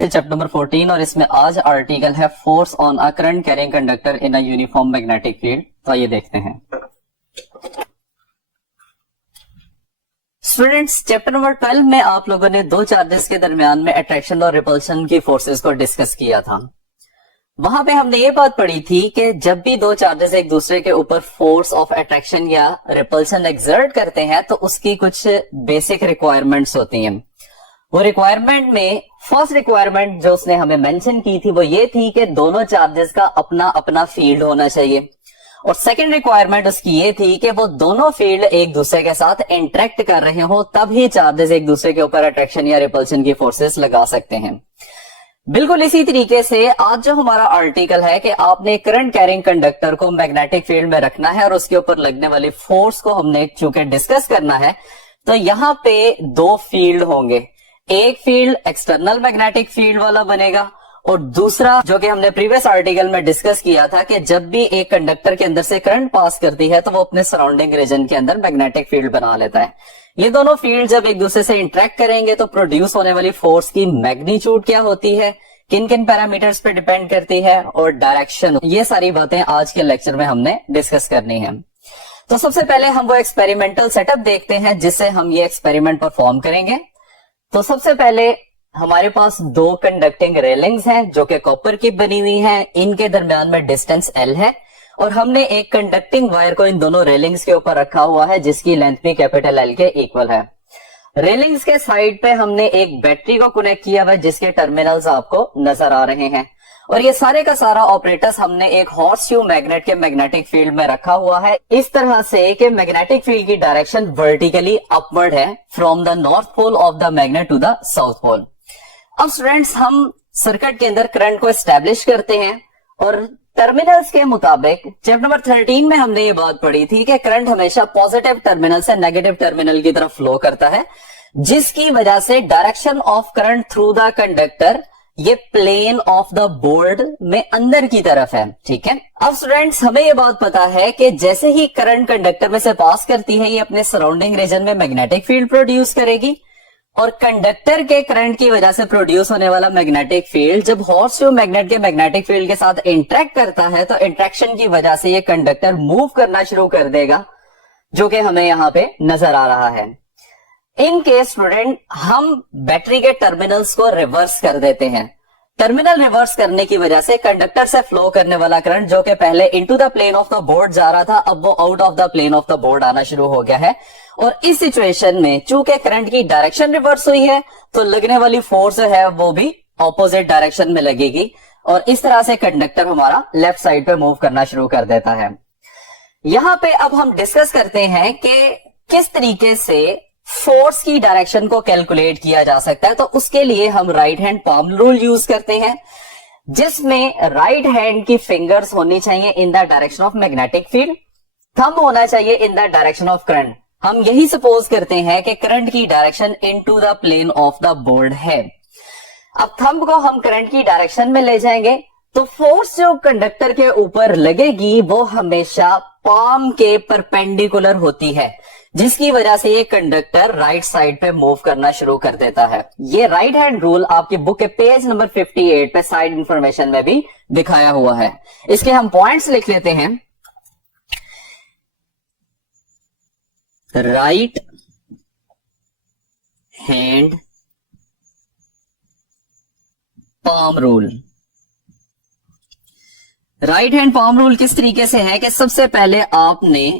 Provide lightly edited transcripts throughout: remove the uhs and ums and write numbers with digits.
Chapter number 14 और इसमें आज आर्टिकल है force on a current carrying conductor in a uniform magnetic field. तो आइए देखते हैं स्टूडेंट्स, चैप्टर नंबर 12 में आप लोगों ने दो चार्जेस के दरमियान में अट्रैक्शन और रिपल्शन की फोर्सेस को डिस्कस किया था। वहां पे हमने ये बात पढ़ी थी कि जब भी दो चार्जेस एक दूसरे के ऊपर फोर्स ऑफ अट्रैक्शन या रिपल्शन एक्सर्ट करते हैं तो उसकी कुछ बेसिक रिक्वायरमेंट्स होती हैं। वो रिक्वायरमेंट में फर्स्ट रिक्वायरमेंट जो उसने हमें मेंशन की थी वो ये थी कि दोनों चार्जेस का अपना अपना फील्ड होना चाहिए, और सेकंड रिक्वायरमेंट उसकी ये थी कि वो दोनों फील्ड एक दूसरे के साथ इंटरेक्ट कर रहे हो, तब ही चार्जेस एक दूसरे के ऊपर अट्रैक्शन या रिपल्शन की फोर्सेस लगा सकते हैं। बिल्कुल इसी तरीके से आज जो हमारा आर्टिकल है कि आपने करंट कैरिंग कंडक्टर को मैग्नेटिक फील्ड में रखना है और उसके ऊपर लगने वाली फोर्स को हमने चूंकि डिस्कस करना है, तो यहां पे दो फील्ड होंगे। एक फील्ड एक्सटर्नल मैग्नेटिक फील्ड वाला बनेगा और दूसरा जो कि हमने प्रीवियस आर्टिकल में डिस्कस किया था कि जब भी एक कंडक्टर के अंदर से करंट पास करती है तो वो अपने सराउंडिंग रीजन के अंदर मैग्नेटिक फील्ड बना लेता है। ये दोनों फील्ड जब एक दूसरे से इंटरेक्ट करेंगे तो प्रोड्यूस होने वाली फोर्स की मैग्नीट्यूड क्या होती है, किन किन पैरामीटर्स पे डिपेंड करती है, और डायरेक्शन, ये सारी बातें आज के लेक्चर में हमने डिस्कस करनी है। तो सबसे पहले हम वो एक्सपेरिमेंटल सेटअप देखते हैं जिससे हम ये एक्सपेरिमेंट परफॉर्म करेंगे। तो सबसे पहले हमारे पास दो कंडक्टिंग रेलिंग्स हैं जो कि कॉपर की बनी हुई हैं। इनके दरमियान में डिस्टेंस L है और हमने एक कंडक्टिंग वायर को इन दोनों रेलिंग्स के ऊपर रखा हुआ है जिसकी लेंथ भी कैपिटल L के इक्वल है। रेलिंग्स के साइड पे हमने एक बैटरी को कनेक्ट किया हुआ है जिसके टर्मिनल्स आपको नजर आ रहे हैं, और ये सारे का सारा ऑपरेटर्स हमने एक हॉर्सशू मैग्नेट के मैग्नेटिक फील्ड में रखा हुआ है इस तरह से कि मैग्नेटिक फील्ड की डायरेक्शन वर्टिकली अपवर्ड है from the north pole of the magnet to the south pole. अब स्टूडेंट्स, हम सर्किट के अंदर करंट को एस्टेब्लिश करते हैं और टर्मिनल्स के मुताबिक चैप्टर नंबर 13 में हमने ये बात पढ़ी थी कि करंट हमेशा पॉजिटिव टर्मिनल से नेगेटिव टर्मिनल की तरफ फ्लो करता है, जिसकी वजह से direction of current through the conductor ये प्लेन ऑफ द बोर्ड में अंदर की तरफ है। ठीक है, अब स्टूडेंट्स हमें ये बात पता है कि जैसे ही करंट कंडक्टर में से पास करती है ये अपने सराउंडिंग रीजन में मैग्नेटिक फील्ड प्रोड्यूस करेगी, और कंडक्टर के करंट की वजह से प्रोड्यूस होने वाला मैग्नेटिक फील्ड जब हॉर्सशू मैग्नेट के मैग्नेटिक फील्ड के साथ इंटरेक्ट करता है तो इंटरेक्शन की वजह से ये कंडक्टर मूव करना शुरू कर देगा, जो कि हमें यहां पे नजर आ रहा है। इन केस स्टूडेंट हम बैटरी के टर्मिनल्स को रिवर्स कर देते हैं। टर्मिनल रिवर्स करने की वजह से कंडक्टर से फ्लो करने वाला करंट जो कि पहले into the plane of the board जा रहा था, अब वो out of the plane of the board आना शुरू हो गया है। और इस सिचुएशन में चूंकि करंट की डायरेक्शन रिवर्स हुई है तो लगने वाली फोर्स है वो भी ऑपोजिट डायरेक्शन में लगेगी, और इस तरह से कंडक्टर हमारा लेफ्ट साइड पे मूव करना शुरू कर देता है। यहां पे अब हम डिस्कस करते हैं कि किस तरीके से फोर्स की डायरेक्शन को कैलकुलेट किया जा सकता है। तो उसके लिए हम right hand palm rule use करते हैं जिसमें राइट हैंड की फिंगर्स होनी चाहिए in the direction of magnetic field, thumb होना चाहिए in the direction of current. हम यही सपोज करते हैं कि करंट की direction into the plane of the board है। अब थंब को हम करंट की डायरेक्शन में ले जाएंगे तो फोर्स जो कंडक्टर के ऊपर लगेगी वो हमेशा पाम के परपेंडिकुलर होती है, जिसकी वजह से ये कंडक्टर राइट साइड पे मूव करना शुरू कर देता है। ये राइट हैंड रूल आपकी बुक के पेज नंबर 58 पे साइड इंफॉर्मेशन में भी दिखाया हुआ है। इसके हम पॉइंट्स लिख लेते हैं। Right hand palm rule. Right hand palm rule किस तरीके से है कि सबसे पहले आपने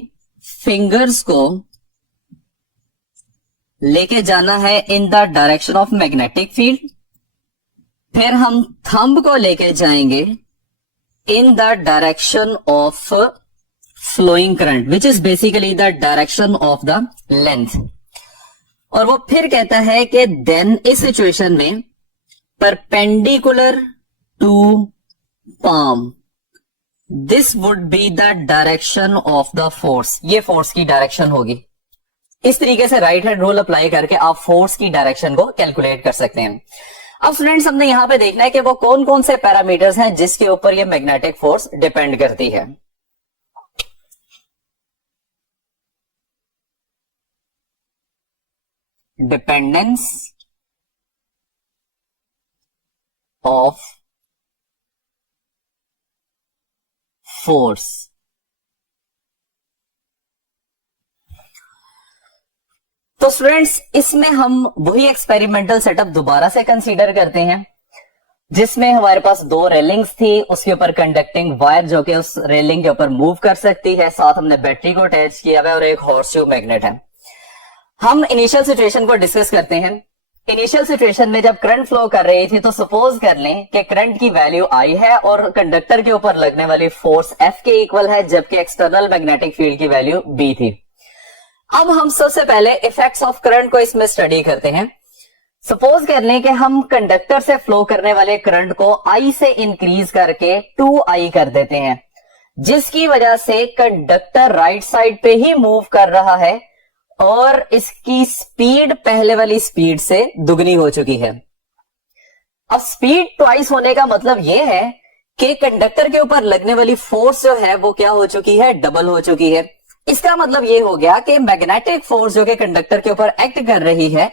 फिंगर्स को लेके जाना है in the direction of magnetic field, फिर हम थंब को लेके जाएंगे in the direction of flowing current which is basically the direction of the length, और वो फिर कहता है कि देन इस सिचुएशन में perpendicular to palm this would be the direction of the force. ये फोर्स की डायरेक्शन होगी। इस तरीके से राइट हैंड रूल अप्लाई करके आप फोर्स की डायरेक्शन को कैलकुलेट कर सकते हैं। अब स्टूडेंट्स हमने यहां पे देखना है कि वो कौन कौन से पैरामीटर्स हैं जिसके ऊपर ये मैग्नेटिक फोर्स डिपेंड करती है। Dependence of force. तो स्टूडेंट्स, इसमें हम वही एक्सपेरिमेंटल सेटअप दोबारा से कंसीडर करते हैं जिसमें हमारे पास दो रेलिंग्स थी, उसके ऊपर कंडक्टिंग वायर जो कि उस रेलिंग के ऊपर मूव कर सकती है, साथ हमने बैटरी को अटैच किया हुआ है और एक हॉर्सशू मैग्नेट है। हम इनिशियल सिचुएशन को डिस्कस करते हैं। इनिशियल सिचुएशन में जब करंट फ्लो कर रही थी तो सपोज कर लें कि करंट की वैल्यू आई है और कंडक्टर के ऊपर लगने वाली फोर्स एफ के इक्वल है, जबकि एक्सटर्नल मैग्नेटिक फील्ड की वैल्यू बी थी। अब हम सबसे पहले इफेक्ट्स ऑफ करंट को इसमें स्टडी करते हैं। सपोज कर लें कि हम कंडक्टर से फ्लो करने वाले करंट को आई से इंक्रीज करके 2I कर देते हैं, जिसकी वजह से कंडक्टर राइट साइड पे ही मूव कर रहा है और इसकी स्पीड पहले वाली स्पीड से दुगनी हो चुकी है। अब स्पीड ट्वाइस होने का मतलब यह है कि कंडक्टर के ऊपर लगने वाली फोर्स जो है वो क्या हो चुकी है, डबल हो चुकी है। इसका मतलब ये हो गया कि मैग्नेटिक फोर्स जो कि कंडक्टर के ऊपर एक्ट कर रही है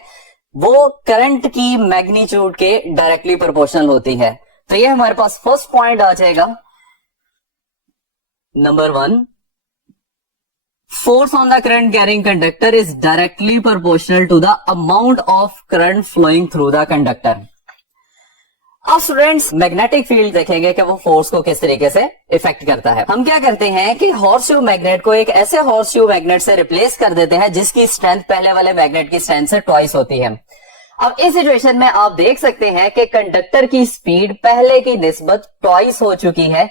वो करंट की मैग्नीट्यूड के डायरेक्टली प्रोपोर्शनल होती है। तो ये हमारे पास फर्स्ट पॉइंट आ जाएगा, number 1, force on the current carrying conductor is directly proportional to the amount of current flowing through the conductor। अब स्टूडेंट्स, मैग्नेटिक फील्ड देखेंगे कि वो फोर्स को किस तरीके से इफेक्ट करता है। हम क्या करते हैं कि हॉर्सशू मैग्नेट को एक ऐसे हॉर्सशू मैग्नेट से रिप्लेस कर देते हैं जिसकी स्ट्रेंथ पहले वाले मैग्नेट की स्ट्रेंथ से ट्वाइस होती है। अब इस सिचुएशन में आप देख सकते हैं कि कंडक्टर की स्पीड पहले की निस्बत ट्वाइस हो चुकी है,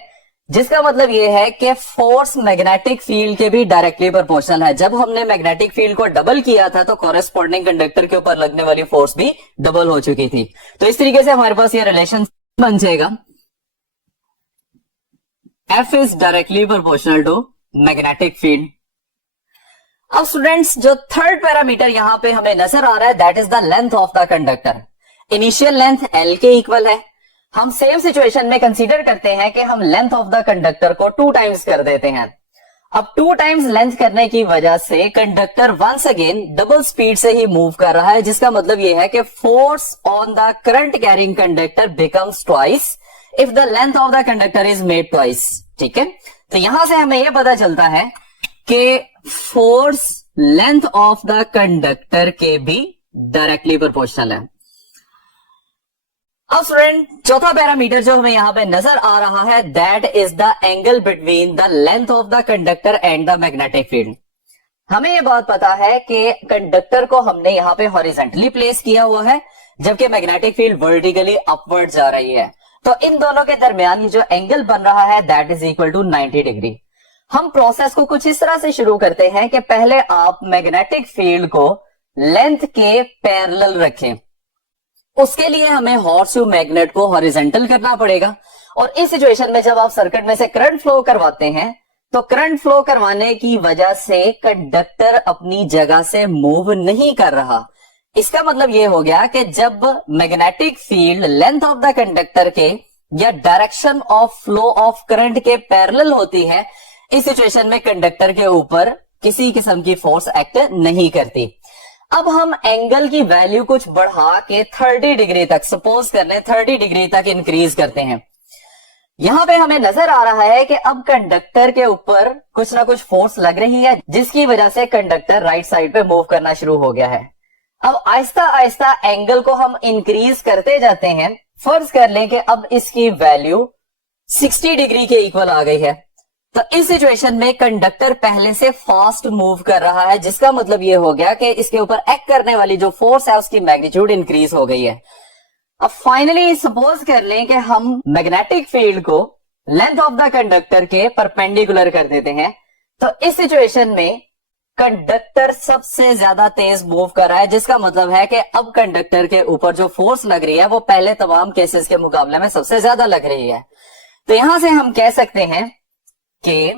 जिसका मतलब यह है कि फोर्स मैग्नेटिक फील्ड के भी डायरेक्टली प्रोपोर्शनल है। जब हमने मैग्नेटिक फील्ड को डबल किया था तो कॉरेस्पॉन्डिंग कंडक्टर के ऊपर लगने वाली फोर्स भी डबल हो चुकी थी। तो इस तरीके से हमारे पास ये रिलेशन बन जाएगा, F is directly proportional to magnetic field. अब स्टूडेंट्स, जो थर्ड पैरामीटर यहां पे हमें नजर आ रहा है that is the length of the conductor. Initial length L के इक्वल है। हम सेम सिचुएशन में कंसीडर करते हैं कि हम लेंथ ऑफ द कंडक्टर को 2 टाइम्स कर देते हैं। अब 2 टाइम्स लेंथ करने की वजह से conductor once again double speed से ही मूव कर रहा है, जिसका मतलब यह है कि force on the current carrying conductor becomes twice if the length of the conductor is made twice. ठीक है, तो यहां से हमें यह पता चलता है कि force length of the conductor के भी डायरेक्टली प्रोपोर्शनल है। अब स्टूडेंट, चौथा पैरामीटर जो हमें यहां पे नजर आ रहा है that is the angle between the length of the conductor and the magnetic field. हमें यह बात पता है कि कंडक्टर को हमने यहां पे हॉरिजॉन्टली प्लेस किया हुआ है, जबकि मैग्नेटिक फील्ड वर्टिकली अपवर्ड जा रही है। तो इन दोनों के दरमियान जो एंगल बन रहा है that is equal to 90 degree. हम प्रोसेस को कुछ इस तरह से शुरू करते हैं कि पहले आप मैग्नेटिक फील्ड को लेंथ के पैरेलल रखें। उसके लिए हमें हॉर्सशू मैग्नेट को हॉरिजॉन्टल करना पड़ेगा। और इस सिचुएशन में जब आप सर्किट में से करंट फ्लो करवाते हैं तो करंट फ्लो करवाने की वजह से कंडक्टर अपनी जगह से मूव नहीं कर रहा। इसका मतलब यह हो गया कि जब magnetic field length of the conductor के या direction of flow of current के पैरेलल होती है, इस सिचुएशन में कंडक्टर के ऊपर किसी किस्म की फोर्स एक्ट नहीं करती। अब हम एंगल की वैल्यू कुछ बढ़ा के 30 डिग्री तक, सपोज करने 30 डिग्री तक इंक्रीज करते हैं। यहां पे हमें नजर आ रहा है कि अब कंडक्टर के ऊपर कुछ ना कुछ फोर्स लग रही है, जिसकी वजह से कंडक्टर राइट साइड पे मूव करना शुरू हो गया है। अब आहिस्ता आहिस्ता एंगल को हम इंक्रीज करते जाते हैं। फर्ज कर लें कि अब इसकी वैल्यू 60 डिग्री के इक्वल आ गई है। तो इस सिचुएशन में कंडक्टर पहले से फास्ट मूव कर रहा है, जिसका मतलब यह हो गया कि इसके ऊपर एक्ट करने वाली जो फोर्स है उसकी मैग्नीट्यूड इंक्रीज हो गई है। अब फाइनली सपोज कर लें कि हम मैग्नेटिक फील्ड को लेंथ ऑफ द कंडक्टर के परपेंडिकुलर कर देते हैं। तो इस सिचुएशन में कंडक्टर सबसे ज्यादा तेज मूव कर रहा है, जिसका मतलब है कि अब कंडक्टर के ऊपर जो फोर्स लग रही है वो पहले तमाम केसेस के मुकाबले में सबसे ज्यादा लग रही है। तो यहां से हम कह सकते हैं कि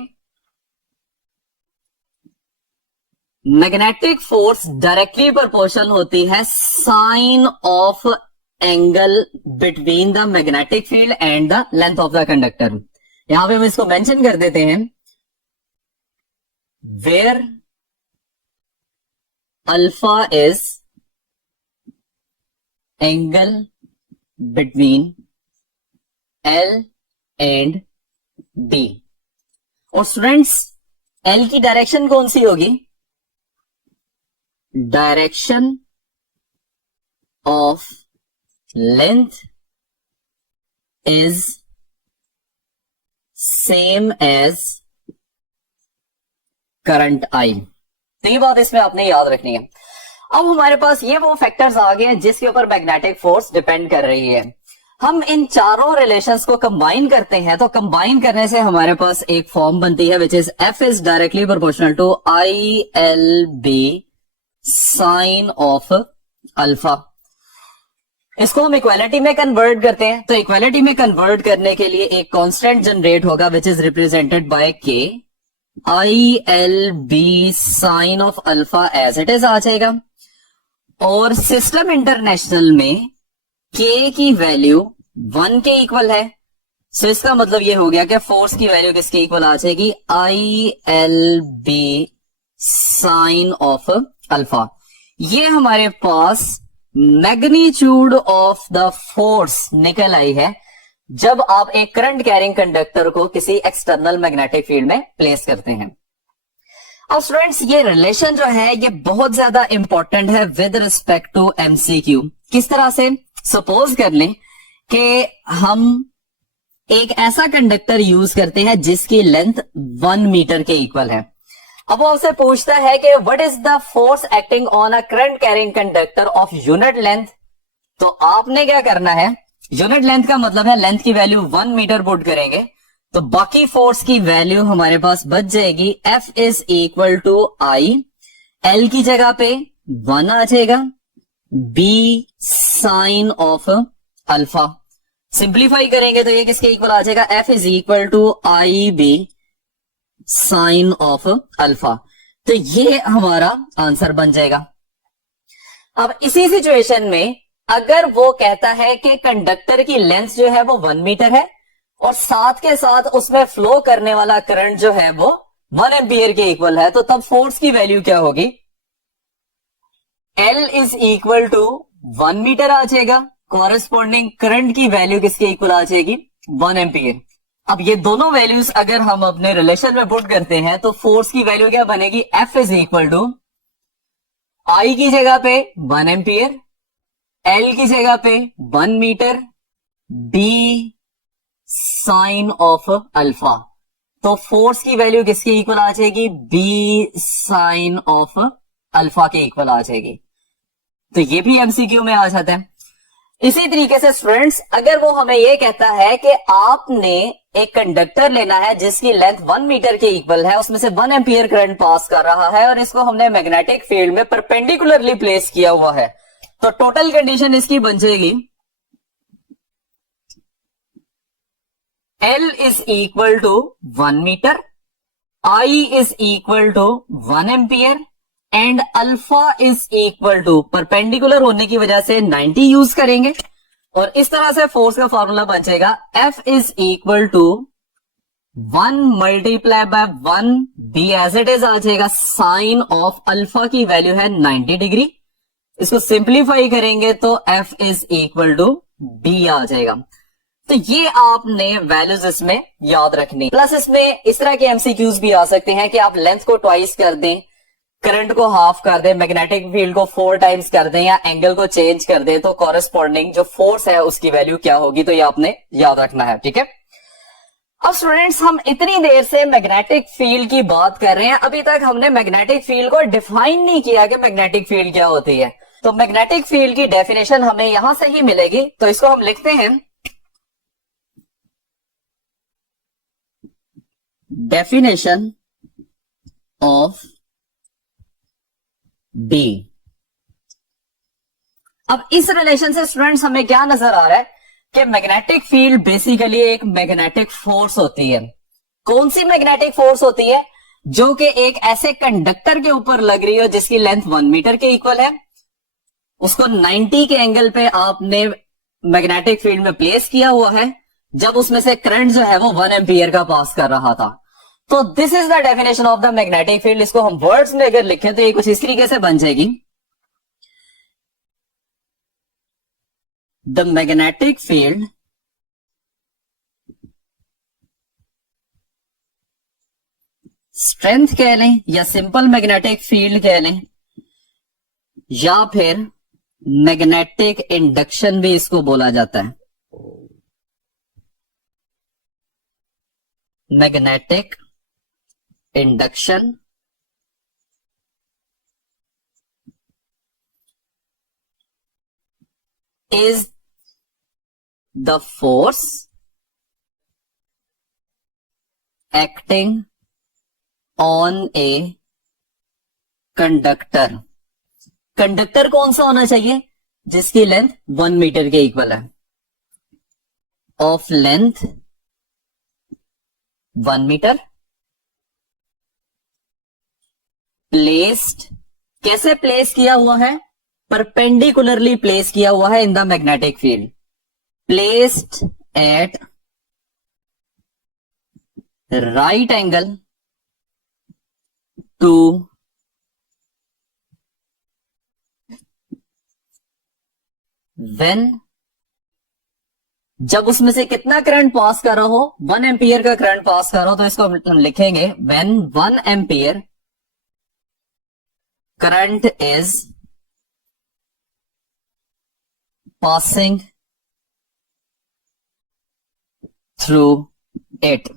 मैग्नेटिक फोर्स डायरेक्टली प्रोपोर्शनल होती है sine of angle between the magnetic field and the length of the conductor. यहां पे हम इसको मेंशन कर देते हैं, where alpha is angle between L and D. और स्टूडेंट्स एल की डायरेक्शन कौन सी होगी? Direction of length is same as current I. तो ये बात इसमें आपने याद रखनी है। अब हमारे पास ये वो फैक्टर्स आ गए हैं जिसके ऊपर मैग्नेटिक फोर्स डिपेंड कर रही है। हम इन चारों रिलेशंस को कंबाइन करते हैं, तो कंबाइन करने से हमारे पास एक फॉर्म बनती है which is F is directly proportional to I L B sine of alpha. इसको हम इक्वालिटी में कन्वर्ट करते हैं, तो इक्वालिटी में कन्वर्ट करने के लिए एक कांस्टेंट जनरेट होगा which is represented by K. I L B sine of alpha as it is आ जाएगा। और सिस्टम इंटरनेशनल में के की वैल्यू 1 के इक्वल है, सो इसका मतलब ये हो गया कि फोर्स की वैल्यू किसके इक्वल आ जाएगी? I L B sine of alpha. ये हमारे पास मैग्नीट्यूड ऑफ द फोर्स निकल आई है जब आप एक करंट कैरिंग कंडक्टर को किसी एक्सटर्नल मैग्नेटिक फील्ड में प्लेस करते हैं। अब स्टूडेंट्स ये रिलेशन जो है ये बहुत ज्यादा इंपॉर्टेंट है विद रिस्पेक्ट टू एमसीक्यू। किस तरह से? सपोज कर लें कि हम एक ऐसा कंडक्टर यूज करते हैं जिसकी लेंथ 1 मीटर के इक्वल है। अब वो आपसे पूछता है कि what is the force acting on a current carrying conductor of unit length. तो आपने क्या करना है, यूनिट लेंथ का मतलब है लेंथ की वैल्यू 1 मीटर पुट करेंगे, तो बाकी फोर्स की वैल्यू हमारे पास बच जाएगी F is equal to I, L की जगह पे 1 आ जाएगा, B sine of alpha. Simplify करेंगे तो ये किसके इक्वल आ जाएगा? F is equal to I B sine of alpha. तो ये हमारा आंसर बन जाएगा। अब इसी सिचुएशन में अगर वो कहता है कि कंडक्टर की लेंथ जो है वो 1 मीटर है और साथ के साथ उसमें फ्लो करने वाला करंट जो है वो 1 एम्पियर के इक्वल है, तो तब फोर्स की वैल्यू क्या होगी? L is equal to 1 metre आ जाएगा, कॉरेस्पॉन्डिंग करंट की वैल्यू किसके इक्वल आ जाएगी? 1 एम्पियर। अब ये दोनों वैल्यूज अगर हम अपने रिलेशन में पुट करते हैं तो फोर्स की वैल्यू क्या बनेगी? F इज इक्वल टू आई की जगह पे 1 एम्पियर, L की जगह पे 1 metre, B sine of alpha. तो फोर्स की वैल्यू किसके इक्वल आ जाएगी? B साइन ऑफ अल्फा के इक्वल आ जाएगी। तो ये भी एमसीक्यू में आ जाता है। इसी तरीके से स्टूडेंट्स अगर वो हमें ये कहता है कि आपने एक कंडक्टर लेना है जिसकी लेंथ 1 मीटर के इक्वल है, उसमें से 1 एम्पियर करंट पास कर रहा है और इसको हमने मैग्नेटिक फील्ड में परपेंडिकुलरली प्लेस किया हुआ है, तो टोटल कंडीशन इसकी बन जाएगी L is equal to 1 metre, I is equal to 1 ampere and alpha is equal to, perpendicular होने की वजह से 90 यूज करेंगे और इस तरह से फोर्स का फॉर्मूला बन जाएगा F is equal to 1 multiply by 1 B as it is आ जाएगा। साइन ऑफ अल्फा की वैल्यू है 90 डिग्री, इसको सिंप्लीफाई करेंगे तो F is equal to B आ जाएगा। तो ये आपने वैल्यूज इसमें याद रखनी। प्लस इसमें इस तरह के एमसीक्यूज भी आ सकते हैं कि आप लेंथ को ट्वाइस कर दें, करंट को हाफ कर दें, मैग्नेटिक फील्ड को 4 टाइम्स कर दें या एंगल को चेंज कर दें, तो कॉरेस्पॉन्डिंग जो फोर्स है उसकी वैल्यू क्या होगी, तो ये आपने याद रखना है। ठीक है। अब स्टूडेंट्स हम इतनी देर से मैग्नेटिक फील्ड की बात कर रहे हैं, अभी तक हमने मैग्नेटिक फील्ड को डिफाइन नहीं किया कि मैग्नेटिक फील्ड क्या होती है। तो मैग्नेटिक फील्ड की डेफिनेशन हमें यहां से ही मिलेगी, तो इसको हम लिखते हैं डेफिनेशन ऑफ B। अब इस रिलेशन से स्टूडेंट्स हमें क्या नजर आ रहा है कि मैग्नेटिक फील्ड बेसिकली एक मैग्नेटिक फोर्स होती है। कौन सी मैग्नेटिक फोर्स होती है? जो कि एक ऐसे कंडक्टर के ऊपर लग रही हो जिसकी लेंथ 1 मीटर के इक्वल है, उसको 90 के एंगल पे आपने मैग्नेटिक फील्ड में प्लेस किया हुआ है जब उसमें से करंट जो है वो 1 एम्पियर का पास कर रहा था। तो this is the definition of the magnetic field. इसको हम वर्ड्स में अगर लिखें तो ये कुछ इस तरीके से बन जाएगी, द मैग्नेटिक फील्ड स्ट्रेंथ कह लें या सिंपल मैग्नेटिक फील्ड कह लें या फिर मैग्नेटिक इंडक्शन भी इसको बोला जाता है। Magnetic induction is the force acting on a conductor। Conductor कौन सा होना चाहिए? जिसकी लेंथ 1 मीटर के इक्वल है। ऑफ लेंथ 1 मीटर, प्लेस्ड, कैसे प्लेस किया हुआ है? परपेंडिकुलरली प्लेस किया हुआ है in the magnetic field. Placed at right angle to when, जब उसमें से कितना करंट पास कर रहा हो? 1 एम्पियर का करंट पास कर रहा हो, तो इसको हम लिखेंगे when 1 ampere current is passing through it.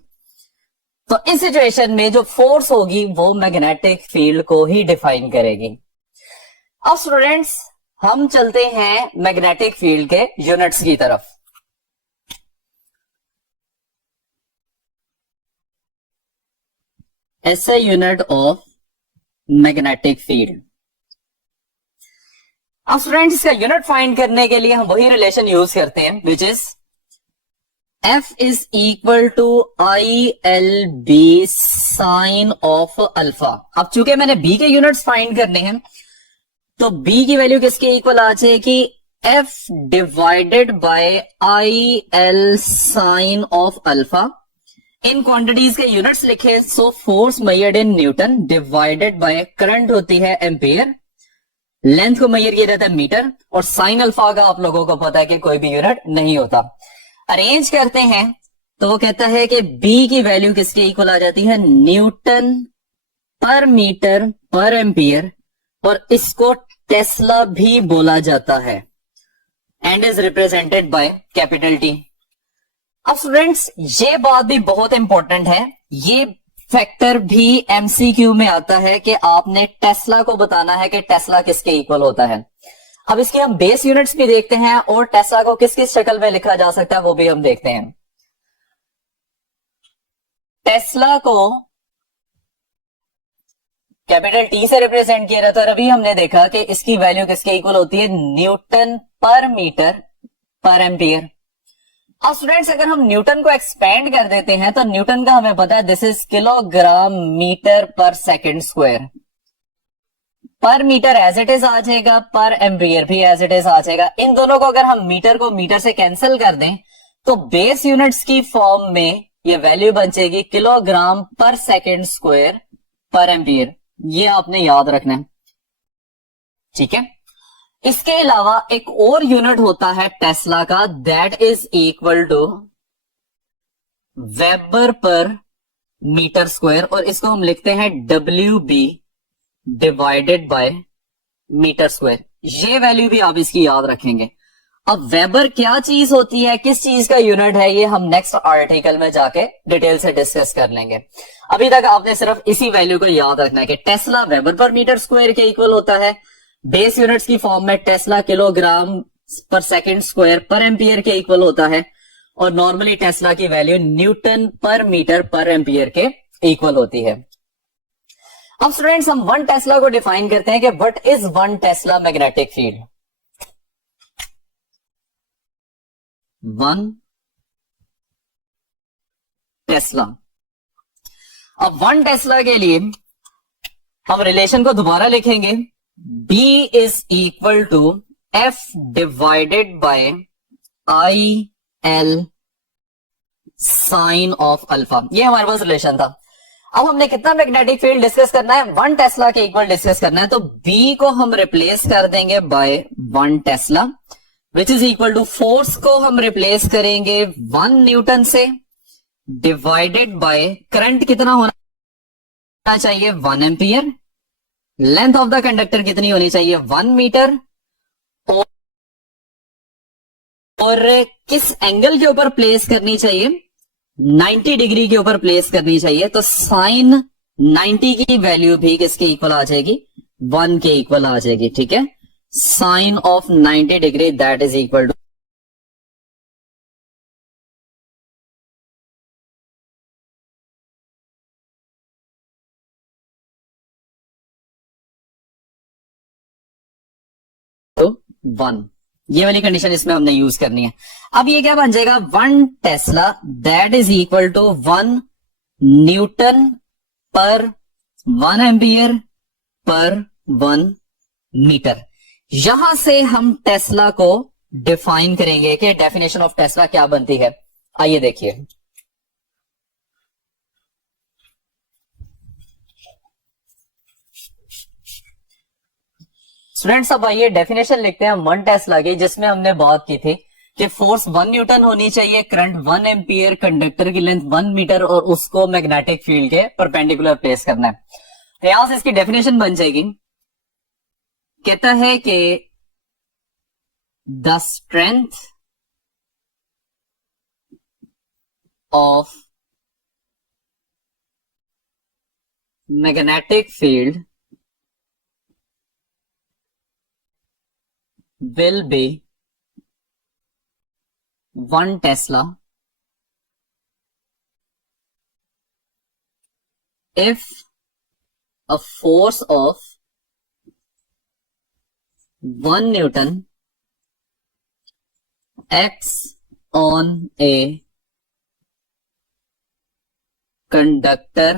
तो इस सिचुएशन में जो फोर्स होगी वो मैग्नेटिक फील्ड को ही डिफाइन करेगी। अब स्टूडेंट्स हम चलते हैं मैग्नेटिक फील्ड के यूनिट्स की तरफ। SI unit of magnetic field. अब स्टूडेंट्स इसका यूनिट फाइंड करने के लिए हम वही रिलेशन यूज करते हैं which is F is equal to ILB sine of alpha. अब चूंकि मैंने B के यूनिट्स फाइंड करने हैं तो B की वैल्यू किसके इक्वल आ जाएगी? F divided by IL sine of alpha. इन क्वांटिटीज के यूनिट्स लिखे, so force measured in newton divided by current होती है एम्पियर, लेंथ को मेजर किया जाता है मीटर, और साइन अल्फा का आप लोगों को पता है कि कोई भी यूनिट नहीं होता। अरेंज करते हैं तो वो कहता है कि B की वैल्यू किसके इक्वल आ जाती है? न्यूटन पर मीटर पर एम्पियर, और इसको टेस्ला भी बोला जाता है and is represented by capital T। अब स्टूडेंट्स ये बात भी बहुत इंपॉर्टेंट है, ये फैक्टर भी MCQ में आता है कि आपने टेस्ला को बताना है कि टेस्ला किसके इक्वल होता है। अब इसके हम बेस यूनिट्स भी देखते हैं और टेस्ला को किस किस शक्ल में लिखा जा सकता है वो भी हम देखते हैं। टेस्ला को कैपिटल T से रिप्रेजेंट किया जाता है, और अभी हमने देखा कि इसकी वैल्यू किसके इक्वल होती है? न्यूटन पर मीटर पर एम्पियर। अब स्टूडेंट्स अगर हम न्यूटन को एक्सपेंड कर देते हैं तो न्यूटन का हमें पता है दिस इज किलोग्राम मीटर पर सेकंड स्क्वायर। पर मीटर एज इट इज आ जाएगा, पर एम्पियर भी एज इट इज आ जाएगा। इन दोनों को अगर हम मीटर को मीटर से कैंसिल कर दें तो बेस यूनिट्स की फॉर्म में ये वैल्यू बन जाएगी किलोग्राम पर सेकंड स्क्वायर पर एम्पियर। ये आपने याद रखना है, ठीक है। इसके अलावा एक और यूनिट होता है टेस्ला का, that is equal to weber पर मीटर स्क्वायर, और इसको हम लिखते हैं WB divided by metre square. ये वैल्यू भी आप इसकी याद रखेंगे। अब वेबर क्या चीज होती है, किस चीज का यूनिट है, ये हम नेक्स्ट आर्टिकल में जाके डिटेल से डिस्कस कर लेंगे। अभी तक आपने सिर्फ इसी वैल्यू को याद रखना है कि टेस्ला वेबर पर मीटर स्क्वायर के इक्वल होता है। बेस यूनिट्स की फॉर्म में टेस्ला किलोग्राम पर सेकंड स्क्वायर पर एम्पियर के इक्वल होता है, और नॉर्मली टेस्ला की वैल्यू न्यूटन पर मीटर पर एम्पियर के इक्वल होती है। अब स्टूडेंट्स हम 1 टेस्ला को डिफाइन करते हैं कि what is 1 Tesla magnetic field. 1 Tesla. अब 1 टेस्ला के लिए हम रिलेशन को दोबारा लिखेंगे, B is equal to F divided by IL sine of alpha. ये हमारे पास रिलेशन था। अब हमने कितना मैग्नेटिक फील्ड डिस्कस करना है? 1 टेस्ला के इक्वल डिस्कस करना है, तो B को हम रिप्लेस कर देंगे by 1 tesla which is equal to force को हम रिप्लेस करेंगे 1 न्यूटन से डिवाइडेड बाय करंट कितना होना चाहिए 1 ampere, length of the conductor कितनी होनी चाहिए 1 मीटर, और किस एंगल के ऊपर प्लेस करनी चाहिए 90 डिग्री के ऊपर प्लेस करनी चाहिए। तो साइन 90 की वैल्यू भी किसके इक्वल आ जाएगी 1 के इक्वल आ जाएगी। ठीक है, sine of 90 degree that is equal to तो 1। ये वाली कंडीशन इसमें हमने यूज करनी है। अब ये क्या बन जाएगा 1 tesla that is equal to 1 newton पर 1 एम्पियर पर 1 मीटर। यहां से हम टेस्ला को डिफाइन करेंगे कि डेफिनेशन ऑफ टेस्ला क्या बनती है। आइए देखिए, स्टूडेंट्स अब आइए डेफिनेशन लिखते हैं 1 टेस्ला की, जिसमें हमने बात की थी कि फोर्स 1 न्यूटन होनी चाहिए, करंट 1 एम्पियर, कंडक्टर की लेंथ 1 मीटर और उसको मैग्नेटिक फील्ड के परपेंडिकुलर प्लेस करना है। तो यहां से इसकी डेफिनेशन बन जाएगी, कहता है कि the strength of magnetic field will be 1 Tesla if a force of 1 Newton acts on a conductor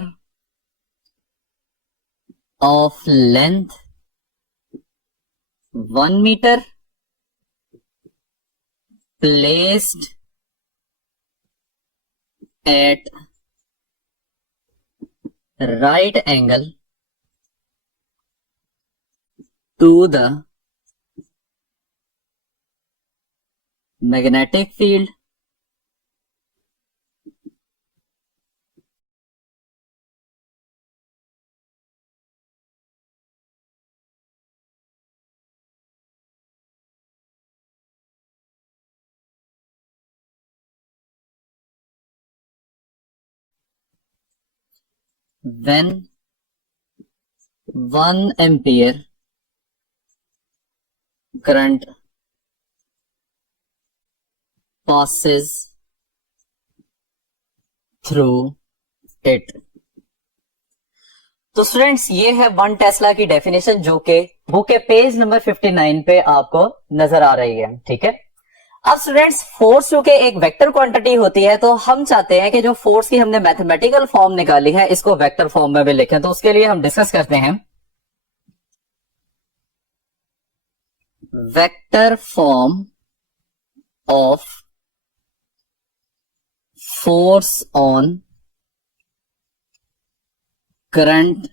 of length 1 meter placed at right angle to the magnetic field when 1 ampere current passes through it। तो students ये है 1 Tesla की definition, जो कि book के page number 59 पे आपको नजर आ रही है। ठीक है, अब स्टूडेंट्स फोर्स चूंकि एक वेक्टर क्वांटिटी होती है, तो हम चाहते हैं कि जो फोर्स की हमने मैथमेटिकल फॉर्म निकाली है इसको वेक्टर फॉर्म में भी लिखें। तो उसके लिए हम डिस्कस करते हैं vector form of force on current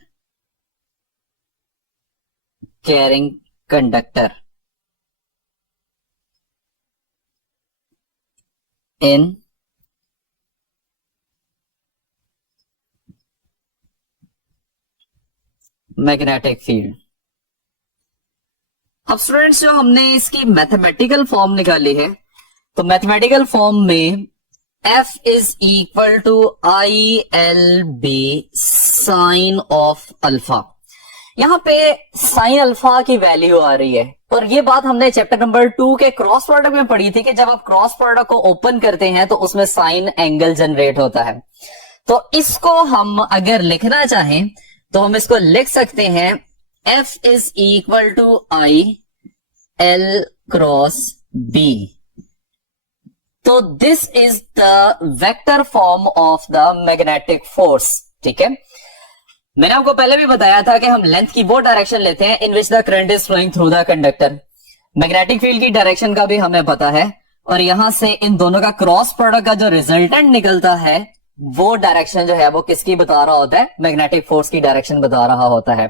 carrying conductor in magnetic field. अब स्टूडेंट्स जो हमने इसकी मैथमेटिकल फॉर्म निकाली है, तो मैथमेटिकल फॉर्म में F is equal to ILB sine of alpha. यहां पे साइन अल्फा की वैल्यू आ रही है, और ये बात हमने चैप्टर नंबर 2 के क्रॉस प्रोडक्ट में पढ़ी थी कि जब आप क्रॉस प्रोडक्ट को ओपन करते हैं तो उसमें साइन एंगल जनरेट होता है। तो इसको हम अगर लिखना चाहें तो हम इसको लिख सकते हैं F is equal to IL cross B। तो this is the vector form of the magnetic force. ठीक है, मैंने आपको पहले भी बताया था कि हम लेंथ की वो डायरेक्शन लेते हैं in which the current is flowing through the conductor. Magnetic field की डायरेक्शन का भी हमें पता है, और यहां से इन दोनों का क्रॉस प्रोडक्ट का जो रिजल्टेंट निकलता है वो डायरेक्शन जो है वो किसकी बता रहा होता है, मैग्नेटिक फोर्स की डायरेक्शन बता रहा होता है।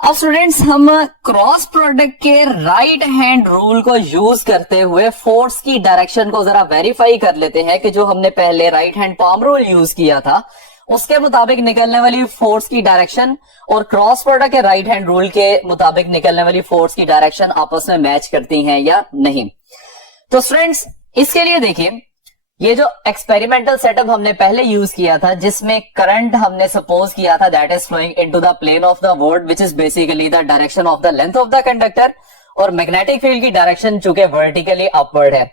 अब स्टूडेंट्स हम क्रॉस प्रोडक्ट के राइट हैंड रूल को यूज करते हुए फोर्स की डायरेक्शन को जरा वेरीफाई कर लेते हैं कि जो हमने पहले right hand palm rule use किया था उसके मुताबिक निकलने वाली फोर्स की डायरेक्शन और क्रॉस प्रोडक्ट के राइट हैंड रूल के मुताबिक निकलने वाली फोर्स की डायरेक्शन आपस में मैच करती हैं या नहीं। तो स्टूडेंट्स इसके लिए देखिए, ये जो एक्सपेरिमेंटल सेटअप हमने पहले यूज किया था जिसमें करंट हमने सपोज किया था that is flowing into the plane of the board which is basically the direction of the length of the conductor, और मैग्नेटिक फील्ड की डायरेक्शन चूंकि वर्टिकली अपवर्ड है,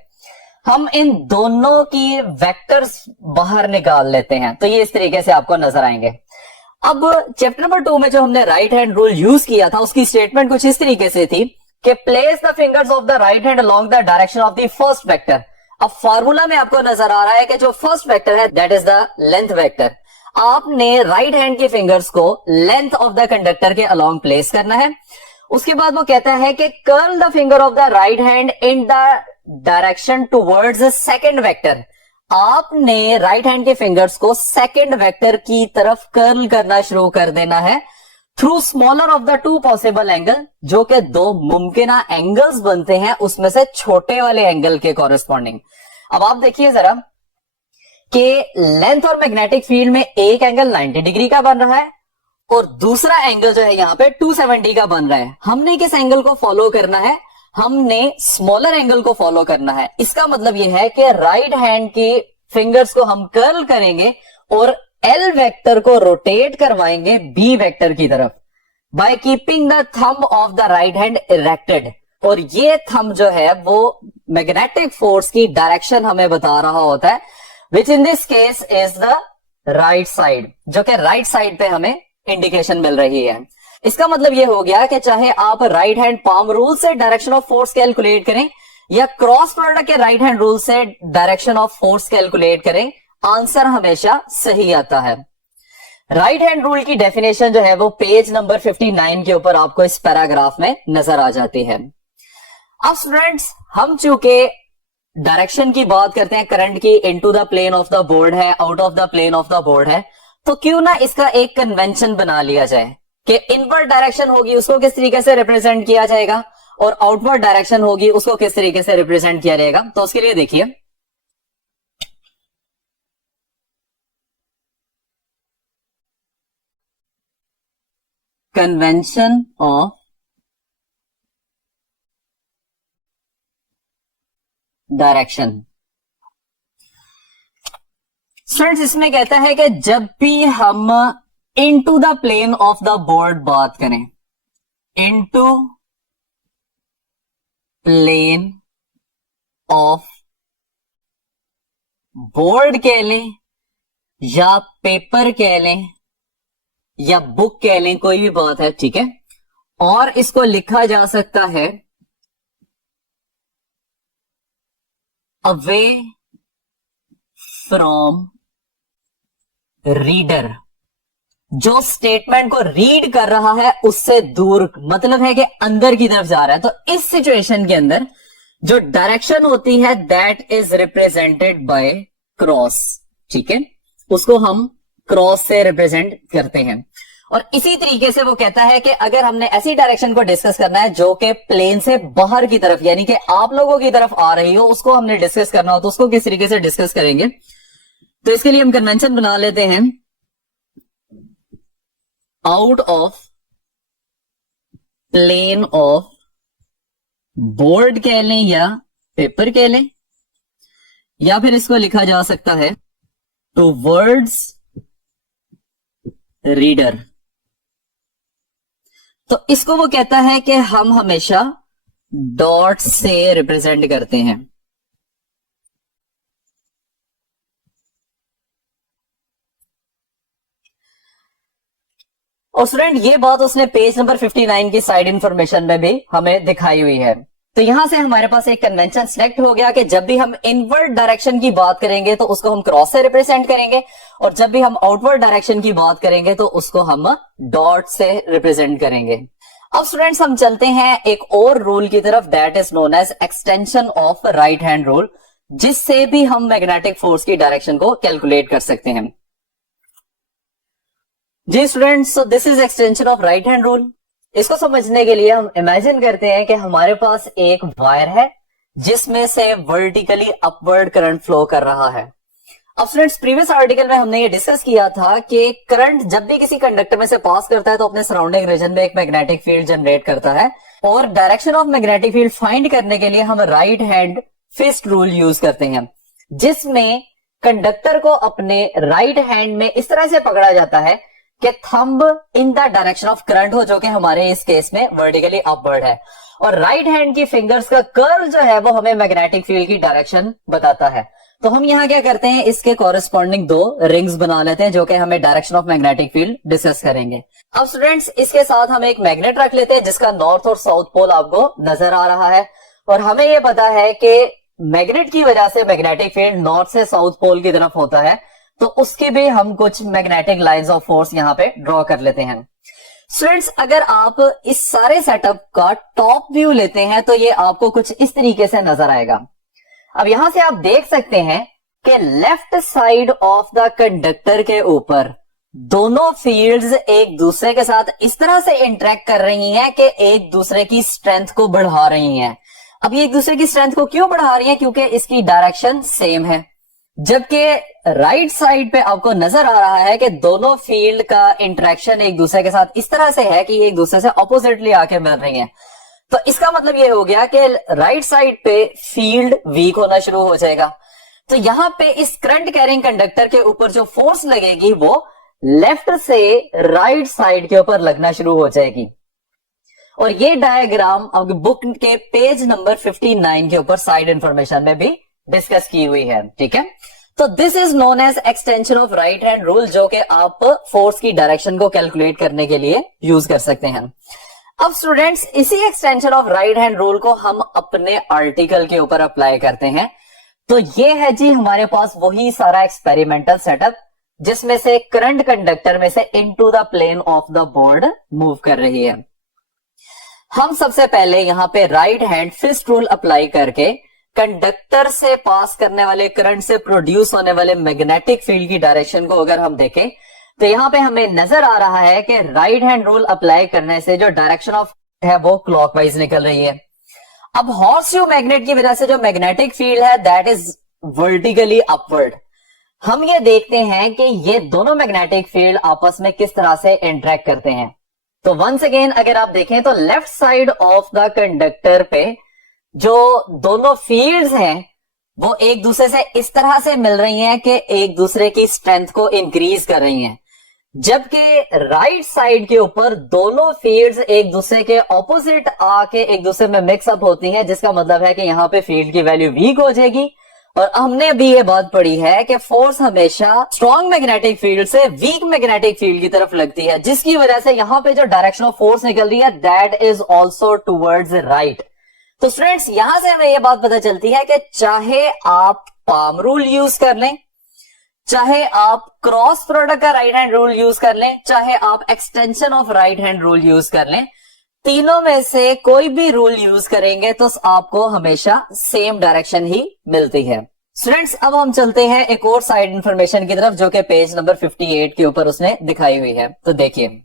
हम इन दोनों की वेक्टर्स बाहर निकाल लेते हैं। तो ये इस तरीके से आपको नजर आएंगे। अब चैप्टर नंबर 2 में जो हमने राइट हैंड रूल यूज किया था उसकी स्टेटमेंट कुछ इस तरीके से थी कि place the fingers of the right hand along the direction of the first vector. अब फार्मूला में आपको नजर आ रहा है कि जो फर्स्ट वेक्टर है that is the length vector, आपने राइट हैंड के फिंगर्स को लेंथ ऑफ द कंडक्टर के अलोंग प्लेस करना है। उसके बाद वो कहता है कि curl the finger of the right hand in the direction towards the second vector. आपने राइट हैंड के फिंगर्स को सेकंड वेक्टर की तरफ कर्ल करना शुरू कर देना है through smaller of the two possible angle, जो कि दो मुमकिन एंगल्स बनते हैं उसमें से छोटे वाले एंगल के कॉरेस्पॉन्डिंग। अब आप देखिए जरा कि लेंथ और मैग्नेटिक फील्ड में एक एंगल 90 डिग्री का बन रहा है और दूसरा एंगल जो है यहां पे 270 का बन रहा है। हमने किस एंगल को फॉलो करना है? हमने स्मॉलर एंगल को फॉलो करना है। इसका मतलब यह है कि राइट हैंड के फिंगर्स को हम कर्ल करेंगे और एल वेक्टर को रोटेट करवाएंगे बी वेक्टर की तरफ by keeping the thumb of the right hand erected. और ये थंब जो है वो मैग्नेटिक फोर्स की डायरेक्शन हमें बता रहा होता है, which in this case is the right side, जो कि राइट साइड पे हमें इंडिकेशन मिल रही है। इसका मतलब ये हो गया कि चाहे आप राइट हैंड पाम रूल से डायरेक्शन ऑफ फोर्स कैलकुलेट करें या क्रॉस प्रोडक्ट के राइट हैंड रूल से डायरेक्शन ऑफ फोर्स कैलकुलेट करें, आंसर हमेशा सही आता है। राइट हैंड रूल की डेफिनेशन जो है वो पेज नंबर 59 के ऊपर आपको इस पैराग्राफ में नजर आ जाती है। अब स्टूडेंट्स हम चूंकि डायरेक्शन की बात करते हैं, करंट की into the plane of the board है, out of the plane of the board है, तो क्यों ना इसका एक कन्वेंशन बना लिया जाए कि इनवर्ड डायरेक्शन होगी उसको किस तरीके से रिप्रेजेंट किया जाएगा और आउटवर्ड डायरेक्शन होगी उसको किस तरीके से रिप्रेजेंट किया जाएगा। तो उसके लिए देखिए, कन्वेंशन ऑफ डायरेक्शन। स्टूडेंट्स इसमें कहता है कि जब भी हम into the plane of the board बात करें, इनटू प्लेन ऑफ बोर्ड कह लें या पेपर कह लें या बुक कह लें, कोई भी बात है, ठीक है। और इसको लिखा जा सकता है अवे फ्रॉम रीडर, जो स्टेटमेंट को रीड कर रहा है उससे दूर, मतलब है कि अंदर की तरफ जा रहा है। तो इस सिचुएशन के अंदर जो डायरेक्शन होती है that is represented by cross, ठीक है, उसको हम क्रॉस से रिप्रेजेंट करते हैं। और इसी तरीके से वो कहता है कि अगर हमने ऐसी डायरेक्शन को डिस्कस करना है जो कि प्लेन से बाहर की तरफ यानी कि आप लोगों की तरफ आ रही हो, उसको हमने डिस्कस करना हो तो उसको किस तरीके से डिस्कस करेंगे। तो इसके लिए हम कन्वेंशन बना लेते हैं, out of plane of board कह लें या पेपर कह लें, या फिर इसको लिखा जा सकता है टुवर्ड्स रीडर। तो इसको वो कहता है कि हम हमेशा डॉट से रिप्रेजेंट करते हैं। और स्टूडेंट ये बात उसने पेज नंबर 59 की साइड इंफॉर्मेशन में भी हमें दिखाई हुई है। तो यहां से हमारे पास एक कन्वेंशन सिलेक्ट हो गया कि जब भी हम इनवर्ड डायरेक्शन की बात करेंगे तो उसको हम क्रॉस से रिप्रेजेंट करेंगे और जब भी हम आउटवर्ड डायरेक्शन की बात करेंगे तो उसको हम डॉट से रिप्रेजेंट करेंगे। अब स्टूडेंट्स हम चलते हैं एक और रूल की तरफ that is known as extension of right hand rule, जिससे भी हम मैग्नेटिक फोर्स की डायरेक्शन को कैलकुलेट कर सकते हैं। जी students, so this is extension of right hand rule. इसको समझने के लिए हम इमेजिन करते हैं कि हमारे पास एक वायर है जिसमें से वर्टिकली अपवर्ड करंट फ्लो कर रहा है। अब स्टूडेंट्स प्रीवियस आर्टिकल में हमने ये डिस्कस किया था कि करंट जब भी किसी कंडक्टर में से पास करता है तो अपने सराउंडिंग रीजन में एक मैग्नेटिक फील्ड जनरेट करता है, और direction of magnetic field find करने के लिए हम right hand fist rule use करते हैं, जिसमें कंडक्टर को अपने राइट हैंड में इस तरह से पकड़ा जाता है कि thumb in the direction of current हो, जो कि हमारे इस केस में वर्टिकली अपवर्ड है, और राइट हैंड की फिंगर्स का कर्ल जो है वो हमें मैग्नेटिक फील्ड की डायरेक्शन बताता है। तो हम यहाँ क्या करते हैं, इसके कॉरेस्पॉन्डिंग दो रिंग्स बना लेते हैं जो कि हमें direction of magnetic field discuss करेंगे। अब स्टूडेंट्स इसके साथ हम एक मैग्नेट रख लेते हैं जिसका नॉर्थ और साउथ पोल आपको नजर आ रहा है, और हमें यह पता है कि मैग्नेट की वजह से मैग्नेटिक फील्ड नॉर्थ से साउथ पोल की तरफ होता है, तो उसकी भी हम कुछ मैग्नेटिक लाइंस ऑफ फोर्स यहाँ पे ड्रॉ कर लेते हैं। स्टूडेंट्स अगर आप इस सारे सेटअप का टॉप व्यू लेते हैं तो ये आपको कुछ इस तरीके से नजर आएगा। अब यहां से आप देख सकते हैं कि left side of the conductor के ऊपर दोनों फील्ड्स एक दूसरे के साथ इस तरह से इंटरेक्ट कर रही हैं कि एक दूसरे की स्ट्रेंथ को बढ़ा रही हैं। अब ये एक दूसरे की स्ट्रेंथ को क्यों बढ़ा रही हैं, क्योंकि इसकी डायरेक्शन सेम है, जबकि राइट साइड पे आपको नजर आ रहा है कि दोनों फील्ड का इंटरेक्शन एक दूसरे के साथ इस तरह से है कि ये एक दूसरे से ऑपोजिटली आके मिल रही हैं। तो इसका मतलब ये हो गया कि राइट साइड पे फील्ड वीक होना शुरू हो जाएगा। तो यहां पे इस करंट कैरिंग कंडक्टर के ऊपर जो फोर्स लगेगी वो लेफ्ट से राइट साइड के ऊपर लगना शुरू हो जाएगी, और ये डायग्राम आपकी बुक के पेज नंबर 59 के ऊपर साइड इंफॉर्मेशन में भी डिस्कस की हुई है। ठीक है, तो this is known as extension of right hand rule, जो कि आप फोर्स की डायरेक्शन को कैलकुलेट करने के लिए यूज कर सकते हैं। अब स्टूडेंट्स इसी extension of right hand rule को हम अपने आर्टिकल के ऊपर अप्लाई करते हैं। तो ये है जी हमारे पास वही सारा एक्सपेरिमेंटल सेटअप जिसमें से करंट कंडक्टर में से into the plane of the board move कर रही है। हम सबसे पहले यहां पे right hand fist rule apply करके कंडक्टर से पास करने वाले करंट से प्रोड्यूस होने वाले मैग्नेटिक फील्ड की डायरेक्शन को अगर हम देखें तो यहां पे हमें नजर आ रहा है कि राइट हैंड रूल अप्लाई करने से जो डायरेक्शन ऑफ है वो क्लॉकवाइज निकल रही है। अब हॉर्सशू मैग्नेट की वजह से जो मैग्नेटिक फील्ड है दैट इज वर्टिकली अपवर्ड। हम ये देखते हैं कि ये दोनों मैग्नेटिक फील्ड आपस में किस तरह से इंटरेक्ट करते हैं। तो वंस अगेन अगर आप देखें तो left side of the conductor पे जो दोनों फील्ड्स हैं वो एक दूसरे से इस तरह से मिल रही हैं कि एक दूसरे की स्ट्रेंथ को इंक्रीज कर रही हैं, जबकि राइट साइड के ऊपर दोनों फील्ड्स एक दूसरे के ऑपोजिट आके एक दूसरे में मिक्सअप होती हैं, जिसका मतलब है कि यहां पे फील्ड की वैल्यू वीक हो जाएगी। और हमने भी ये बात पढ़ी है कि फोर्स हमेशा स्ट्रॉन्ग मैग्नेटिक फील्ड से वीक मैग्नेटिक फील्ड की तरफ लगती है, जिसकी वजह से यहां पे जो डायरेक्शन ऑफ फोर्स निकल रही है that is also towards right. तो स्टूडेंट्स यहां से हमें यह बात पता चलती है कि चाहे आप पाम रूल यूज कर लें, चाहे आप क्रॉस प्रोडक्ट का राइट हैंड रूल यूज कर लें, चाहे आप extension of right hand rule use कर लें, तीनों में से कोई भी रूल यूज करेंगे तो आपको हमेशा सेम डायरेक्शन ही मिलती है। स्टूडेंट्स अब हम चलते हैं एक और साइड इंफॉर्मेशन की तरफ जो कि पेज नंबर 58 के ऊपर उसने दिखाई हुई है। तो देखिए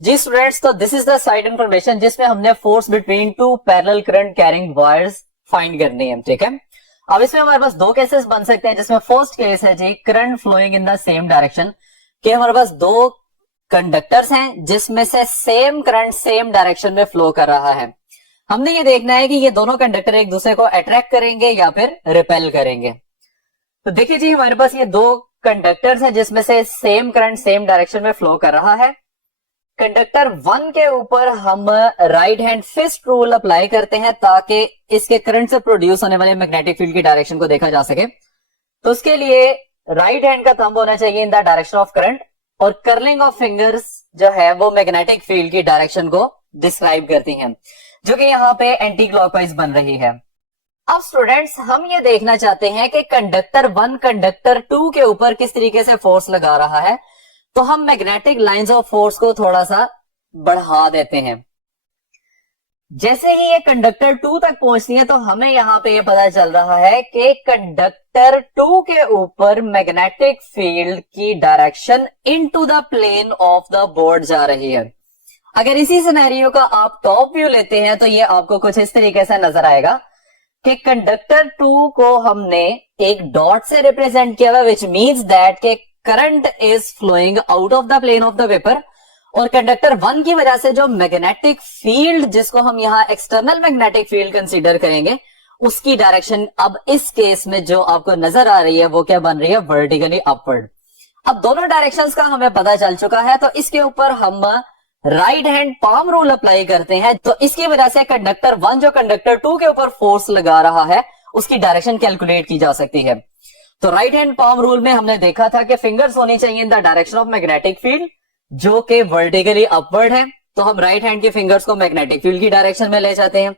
जी स्टूडेंट्स, तो this is the side information जिसमें हमने force between two parallel current carrying wires find करनी है। ठीक है, अब इसमें हमारे पास दो केसेस बन सकते हैं, जिसमें फर्स्ट केस है जी current flowing in the same direction, कि हमारे पास दो कंडक्टर्स हैं जिसमें से सेम करंट सेम डायरेक्शन में फ्लो कर रहा है। हमने ये देखना है कि ये दोनों कंडक्टर एक दूसरे को अट्रैक्ट करेंगे या फिर रिपेल करेंगे। तो देखिए जी हमारे पास ये दो कंडक्टर्स हैं जिसमें से सेम करंट सेम डायरेक्शन में फ्लो कर रहा है। कंडक्टर 1 के ऊपर हम right hand fist rule apply करते हैं ताकि इसके करंट से प्रोड्यूस होने वाले मैग्नेटिक फील्ड की डायरेक्शन को देखा जा सके। तो उसके लिए राइट हैंड का थंब होना चाहिए in the direction of current, और कर्लिंग ऑफ फिंगर्स जो है वो मैग्नेटिक फील्ड की डायरेक्शन को डिस्क्राइब करती हैं, जो कि यहाँ पे एंटी क्लॉकवाइज बन रही है। अब स्टूडेंट्स हम ये देखना चाहते हैं कि कंडक्टर 1 कंडक्टर 2 के ऊपर किस तरीके से फोर्स लगा रहा है, तो हम मैग्नेटिक लाइंस ऑफ फोर्स को थोड़ा सा बढ़ा देते हैं। जैसे ही ये कंडक्टर 2 तक पहुंचती है तो हमें यहां पे ये पता चल रहा है कि कंडक्टर 2 के ऊपर मैग्नेटिक फील्ड की direction into the plane of the board जा रही है। अगर इसी सिनेरियो का आप टॉप व्यू लेते हैं तो ये आपको कुछ इस तरीके से नजर आएगा कि कंडक्टर 2 को हमने एक डॉट से रिप्रेजेंट किया हुआ, विच मीन्स दैट के current is flowing out of the plane of the paper, और कंडक्टर 1 की वजह से जो मैग्नेटिक फील्ड, जिसको हम यहां एक्सटर्नल मैग्नेटिक फील्ड कंसीडर करेंगे, उसकी डायरेक्शन अब इस केस में जो आपको नजर आ रही है वो क्या बन रही है, वर्टिकली अपवर्ड। अब दोनों डायरेक्शंस का हमें पता चल चुका है, तो इसके ऊपर हम right hand palm rule apply करते हैं। तो इसकी वजह से कंडक्टर 1 जो कंडक्टर 2 के ऊपर फोर्स लगा रहा है उसकी डायरेक्शन कैलकुलेट की जा सकती है। तो राइट हैंड पाम रूल में हमने देखा था कि फिंगर्स होनी चाहिए in the direction of magnetic field जो कि वर्टिकली अपवर्ड है, तो हम राइट हैंड के फिंगर्स को मैग्नेटिक फील्ड की डायरेक्शन में ले जाते हैं।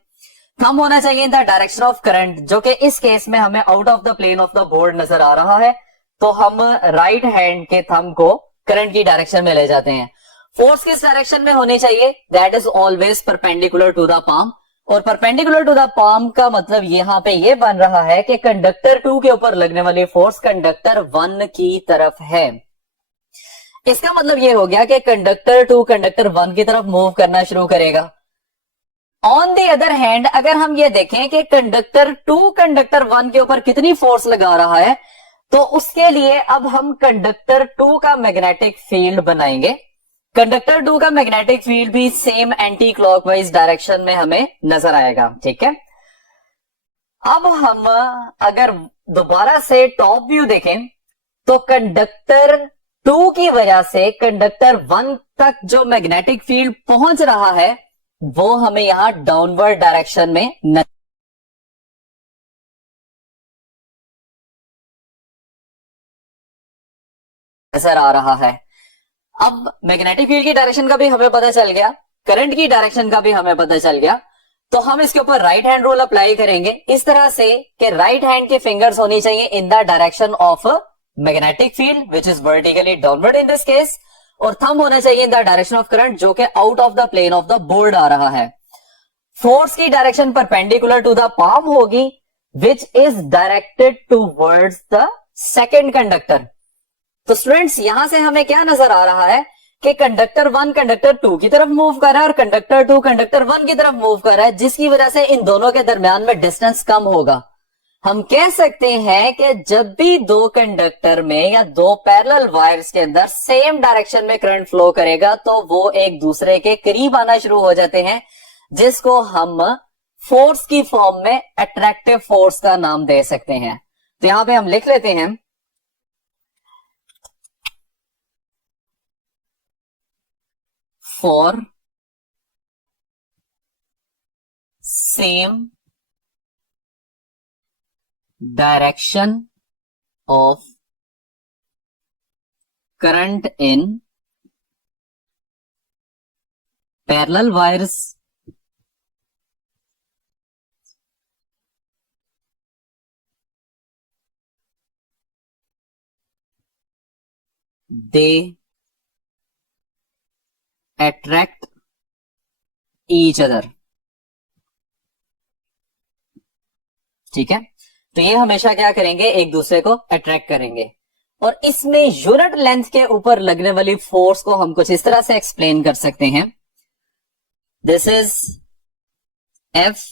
थंब होना चाहिए in the direction of current जो कि इस केस में हमें out of the plane of the board नजर आ रहा है, तो हम राइट हैंड के थंब को करंट की डायरेक्शन में ले जाते हैं। फोर्स किस डायरेक्शन में होनी चाहिए, that is always perpendicular to the palm, और परपेंडिकुलर टू द पाम का मतलब यहां पे ये बन रहा है कि कंडक्टर 2 के ऊपर लगने वाली फोर्स कंडक्टर 1 की तरफ है। इसका मतलब ये हो गया कि कंडक्टर 2 कंडक्टर 1 की तरफ मूव करना शुरू करेगा। ऑन द अदर हैंड अगर हम ये देखें कि कंडक्टर 2 कंडक्टर 1 के ऊपर कितनी फोर्स लगा रहा है, तो उसके लिए अब हम कंडक्टर 2 का मैग्नेटिक फील्ड बनाएंगे। कंडक्टर 2 का मैग्नेटिक फील्ड भी सेम एंटी क्लॉकवाइज डायरेक्शन में हमें नजर आएगा, ठीक है। अब हम अगर दोबारा से टॉप व्यू देखें तो कंडक्टर 2 की वजह से कंडक्टर 1 तक जो मैग्नेटिक फील्ड पहुंच रहा है वो हमें यहां डाउनवर्ड डायरेक्शन में नजर आ रहा है। अब मैग्नेटिक फील्ड की डायरेक्शन का भी हमें पता चल गया, करंट की डायरेक्शन का भी हमें पता चल गया, तो हम इसके ऊपर राइट हैंड रूल अप्लाई करेंगे इस तरह से कि राइट हैंड के फिंगर्स होनी चाहिए in the direction of magnetic field which is vertically downward in this case, और थंब होना चाहिए in the direction of current जो कि out of the plane of the board आ रहा है। फोर्स की direction perpendicular to the palm होगी which is directed towards the second conductor. तो स्टूडेंट्स यहां से हमें क्या नजर आ रहा है कि कंडक्टर 1 कंडक्टर 2 की तरफ मूव कर रहा है और कंडक्टर 2 कंडक्टर 1 की तरफ मूव कर रहा है, जिसकी वजह से इन दोनों के दरमियान में डिस्टेंस कम होगा। हम कह सकते हैं कि जब भी दो कंडक्टर में या दो पैरेलल वायर्स के अंदर सेम डायरेक्शन में करंट फ्लो करेगा तो वो एक दूसरे के करीब आना शुरू हो जाते हैं, जिसको हम फोर्स की फॉर्म में अट्रैक्टिव फोर्स का नाम दे सकते हैं। तो यहां पे हम लिख लेते हैं for same direction of current in parallel wires they attract each other, ठीक है। तो ये हमेशा क्या करेंगे, एक दूसरे को अट्रैक्ट करेंगे, और इसमें यूनिट लेंथ के ऊपर लगने वाली फोर्स को हम कुछ इस तरह से एक्सप्लेन कर सकते हैं। This is F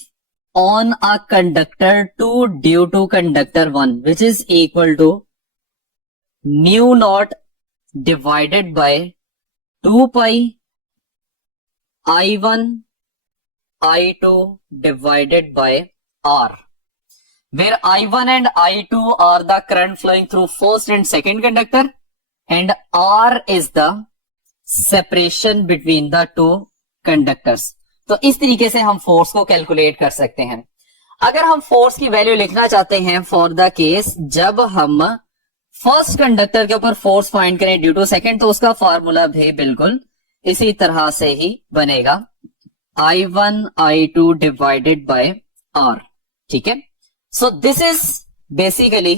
on a conductor 2 due to conductor 1 which is equal to mu naught divided by 2 pi I1 I2 divided by R, where I1 and I2 are the current flowing through first and second conductor and R is the separation between the two conductors। तो इस तरीके से हम force को calculate कर सकते हैं। अगर हम फोर्स की वैल्यू लिखना चाहते हैं फॉर द केस जब हम फर्स्ट कंडक्टर के ऊपर फोर्स फाइंड करें ड्यू टू सेकेंड, तो उसका फॉर्मूला भी बिल्कुल इसी तरह से ही बनेगा, I1 I2 divided by R, ठीक है। सो this is basically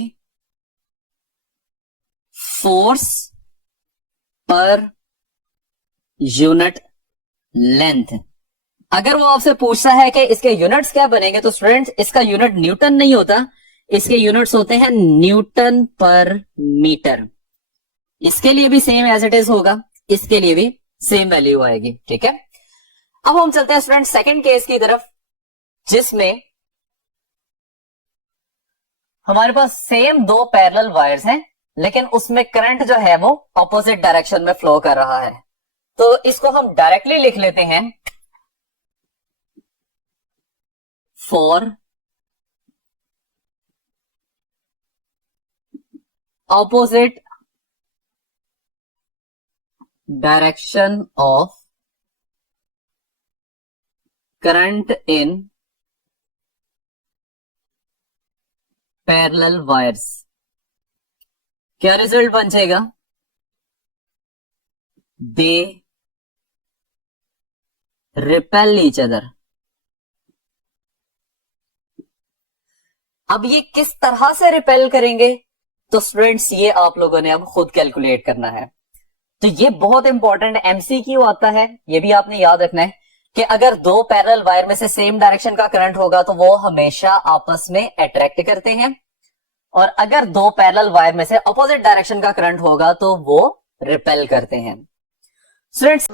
force per unit length. अगर वो आपसे पूछता है कि इसके यूनिट्स क्या बनेंगे, तो स्टूडेंट्स इसका यूनिट न्यूटन नहीं होता, इसके यूनिट्स होते हैं न्यूटन पर मीटर। इसके लिए भी सेम एज इट इज होगा, इसके लिए भी सेम वैल्यू आएगी, ठीक है। अब हम चलते हैं स्टूडेंट सेकंड केस की तरफ, जिसमें हमारे पास सेम दो पैरेलल वायर्स हैं, लेकिन उसमें करंट जो है वो ऑपोजिट डायरेक्शन में फ्लो कर रहा है। तो इसको हम डायरेक्टली लिख लेते हैं, for opposite direction of current in parallel wires, क्या रिजल्ट बन जाएगा? They repel each other. अब ये किस तरह से रिपेल करेंगे, तो स्टूडेंट्स ये आप लोगों ने अब खुद कैलकुलेट करना है। तो ये बहुत इंपॉर्टेंट एमसीक्यू आता है, ये भी आपने याद रखना है कि अगर दो पैरेलल वायर में से सेम डायरेक्शन का करंट होगा तो वो हमेशा आपस में अट्रैक्ट करते हैं, और अगर दो पैरेलल वायर में से अपोजिट डायरेक्शन का करंट होगा तो वो रिपेल करते हैं। स्टूडेंट्स